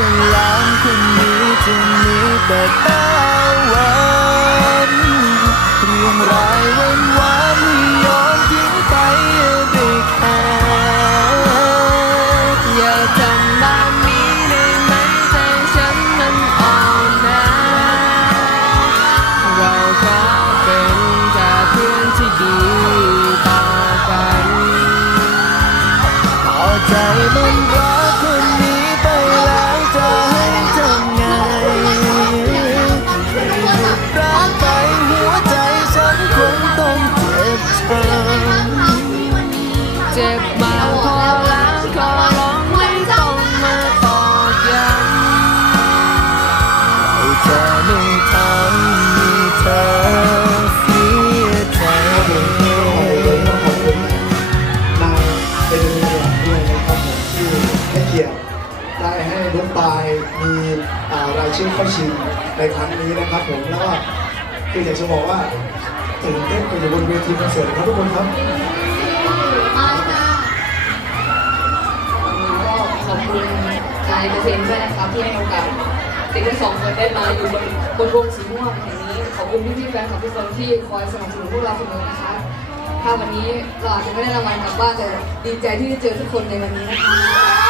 พื่อนล้านคนนี้จะมีแต่ตาหวานเรื่องรายวันวานให้ย้อนทิ้งไปได้แค่อย่าทำแบบนี้ได้ไหมใจฉันมันอ่อนนะเราขอเป็นแค่เพื่อนที่ดีต่อกันพอใจมันรั ได้ให้น้องปายมีรายชื่อเข้าชิงในครั้งนี้นะครับผมแล้วก็คืออยากจะบอกว่าตื่นเต้นไปอยู่บนเวทีคอนเสิร์ตครับทุกคนครับก็ขอบคุณนายเกษมด้วยนะครับที่ให้โอกาสเด็กทั้งสองคนได้มาอยู่บนบนวงสีม่วงแห่งนี้ขอบคุณพี่ๆแฟนคลับทุกคนที่คอยสนับสนุนพวกเราเสมอนะคะถ้าวันนี้เราอาจจะไม่ได้รางวัลกลับบ้านแต่ดีใจที่ได้เจอทุกคนในวันนี้นะคะ